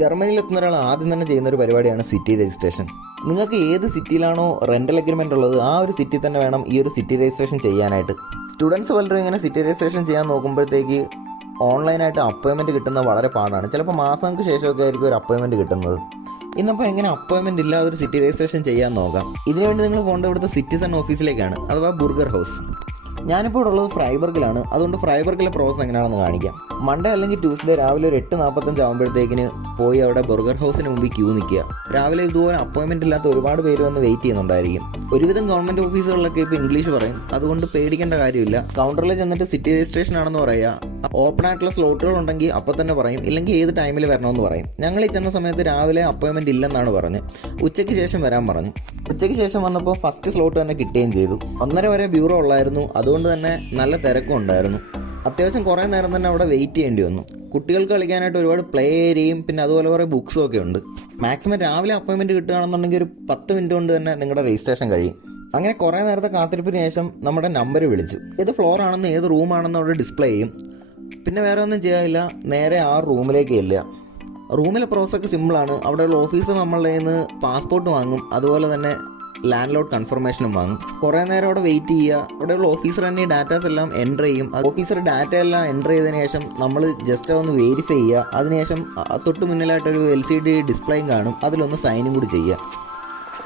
ജർമ്മനിയിൽ എത്തുന്ന ഒരാൾ ആദ്യം തന്നെ ചെയ്യുന്ന ഒരു പരിപാടിയാണ് സിറ്റി രജിസ്ട്രേഷൻ. നിങ്ങൾക്ക് ഏത് സിറ്റിയിലാണോ റെൻ്റൽ അഗ്രിമെൻ്റ് ഉള്ളത് ആ ഒരു സിറ്റി തന്നെ വേണം ഈ ഒരു സിറ്റി രജിസ്ട്രേഷൻ ചെയ്യാനായിട്ട്. സ്റ്റുഡൻസ് പലരും ഇങ്ങനെ സിറ്റി രജിസ്ട്രേഷൻ ചെയ്യാൻ നോക്കുമ്പോഴത്തേക്ക് ഓൺലൈനായിട്ട് അപ്പോയിൻമെൻറ്റ് കിട്ടുന്നത് വളരെ പാടാണ്. ചിലപ്പോൾ മാസങ്ങൾക്ക് ശേഷമൊക്കെ ആയിരിക്കും ഒരു അപ്പോയിൻമെൻറ്റ് കിട്ടുന്നത്. ഇന്നപ്പോൾ എങ്ങനെ അപ്പോയിൻമെൻറ്റ് ഇല്ലാതെ ഒരു സിറ്റി രജിസ്ട്രേഷൻ ചെയ്യാൻ നോക്കാം. ഇതിനുവേണ്ടി നിങ്ങൾ പോകേണ്ട ഇവിടുത്തെ സിറ്റിസൺ ഓഫീസിലേക്കാണ്, അഥവാ ബുർഗർ ഹൗസ്. ഞാനിപ്പോൾ ഇവിടെ ഉള്ളത് ഫ്രൈബർഗിലാണ്. അതുകൊണ്ട് ഫ്രൈബർഗിലെ പ്രോസസ് എങ്ങനെയാണെന്ന് കാണിക്കാം. മൺഡേ അല്ലെങ്കിൽ ട്യൂസ്ഡേ രാവിലെ ഒരു 8:45 ആകുമ്പോഴത്തേക്കിന് പോയി അവിടെ ബർഗർ ഹൗസിന് മുമ്പിൽ ക്യൂ നിൽക്കുക. രാവിലെ ഇതുപോലെ അപ്പോയിൻമെൻറ്റ് ഇല്ലാത്ത ഒരുപാട് പേര് വന്ന് വെയിറ്റ് ചെയ്യുന്നുണ്ടായിരിക്കും. ഒരുവിധം ഗവൺമെൻറ് ഓഫീസുകളിലൊക്കെ ഇപ്പോൾ ഇംഗ്ലീഷ് പറയും, അതുകൊണ്ട് പേടിക്കേണ്ട കാര്യമില്ല. കൗണ്ടറിൽ ചെന്നിട്ട് സിറ്റി രജിസ്ട്രേഷൻ ആണെന്ന് പറയുക. ഓപ്പൺ ആയിട്ടുള്ള സ്ലോട്ടുകൾ ഉണ്ടെങ്കിൽ അപ്പോൾ തന്നെ പറയും, ഇല്ലെങ്കിൽ ഏത് ടൈമിൽ വരണമെന്ന് പറയും. ഞങ്ങൾ ഈ ചെന്ന സമയത്ത് രാവിലെ അപ്പോയിൻമെൻറ്റ് ഇല്ലെന്നാണ് പറഞ്ഞത്. ഉച്ചയ്ക്ക് ശേഷം വരാൻ പറഞ്ഞു. ഉച്ചയ്ക്ക് ശേഷം വന്നപ്പോൾ ഫസ്റ്റ് സ്ലോട്ട് തന്നെ കിട്ടുകയും ചെയ്തു. 1:30 വരെ ബ്യൂറോ ഉള്ളായിരുന്നു, അതുകൊണ്ട് തന്നെ നല്ല തിരക്കും ഉണ്ടായിരുന്നു. അത്യാവശ്യം കുറേ നേരം തന്നെ അവിടെ വെയിറ്റ് ചെയ്യേണ്ടി വന്നു. കുട്ടികൾക്ക് കളിക്കാനായിട്ട് ഒരുപാട് പ്ലേ ഏരിയയും പിന്നെ അതുപോലെ കുറേ ബുക്സും ഒക്കെ ഉണ്ട്. മാക്സിമം രാവിലെ അപ്പോയിൻമെൻറ്റ് കിട്ടുകയാണെന്നുണ്ടെങ്കിൽ ഒരു 10 മിനിറ്റ് കൊണ്ട് തന്നെ നിങ്ങളുടെ രജിസ്ട്രേഷൻ കഴിയും. അങ്ങനെ കുറേ നേരത്തെ കാത്തിരിപ്പിന് ശേഷം നമ്മുടെ നമ്പർ വിളിച്ചു. ഏത് ഫ്ലോർ ആണെന്ന് ഏത് റൂമാണെന്ന് അവിടെ ഡിസ്പ്ലേ ചെയ്യും. പിന്നെ വേറെ ഒന്നും ചെയ്യാനില്ല, നേരെ ആ റൂമിലേക്ക് ചെല്ലുക. റൂമിലെ പ്രോസസ്സൊക്കെ സിമ്പിളാണ്. അവിടെയുള്ള ഓഫീസർ നമ്മളുടെ കയ്യിൽ നിന്ന് പാസ്പോർട്ട് വാങ്ങും, അതുപോലെ തന്നെ ലാൻഡ് ലോഡ് കൺഫർമേഷനും വാങ്ങും. കുറേ നേരം അവിടെ വെയിറ്റ് ചെയ്യുക. അവിടെയുള്ള ഓഫീസർ തന്നെ ഈ ഡാറ്റാസ് എല്ലാം എൻ്റർ ചെയ്യും. ഓഫീസർ ഡാറ്റ എല്ലാം എൻ്റർ ചെയ്തതിന് ശേഷം നമ്മൾ ജസ്റ്റ് ഒന്ന് വെരിഫൈ ചെയ്യുക. അതിനുശേഷം തൊട്ട് മുന്നിലായിട്ടൊരു LCD ഡിസ്പ്ലേയും കാണും, അതിലൊന്ന് സൈനും കൂടി ചെയ്യുക.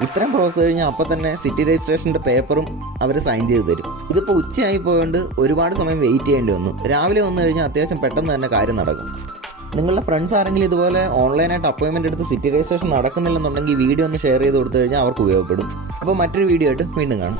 ഇത്രയും പ്രോസസ്സ് കഴിഞ്ഞാൽ അപ്പോൾ തന്നെ സിറ്റി രജിസ്ട്രേഷൻ്റെ പേപ്പറും അവർ സൈൻ ചെയ്ത് തരും. ഇതിപ്പോൾ ഉച്ചയായി പോയതുകൊണ്ട് ഒരുപാട് സമയം വെയിറ്റ് ചെയ്യേണ്ടി വന്നു. രാവിലെ വന്നു കഴിഞ്ഞാൽ അത്യാവശ്യം പെട്ടെന്ന് തന്നെ കാര്യം നടക്കും. നിങ്ങളുടെ ഫ്രണ്ട്സ് ആരെങ്കിലും ഇതുപോലെ ഓൺലൈനായിട്ട് അപ്പോയിൻമെൻറ്റ് എടുത്ത് സിറ്റി രജിസ്ട്രേഷൻ നടക്കുന്നില്ലെന്നുണ്ടെങ്കിൽ വീഡിയോ ഒന്ന് ഷെയർ ചെയ്ത് കൊടുത്തു കഴിഞ്ഞാൽ അവർക്ക് ഉപയോഗപ്പെടും. അപ്പോൾ മറ്റൊരു വീഡിയോ ആയിട്ട് വീണ്ടും കാണാം.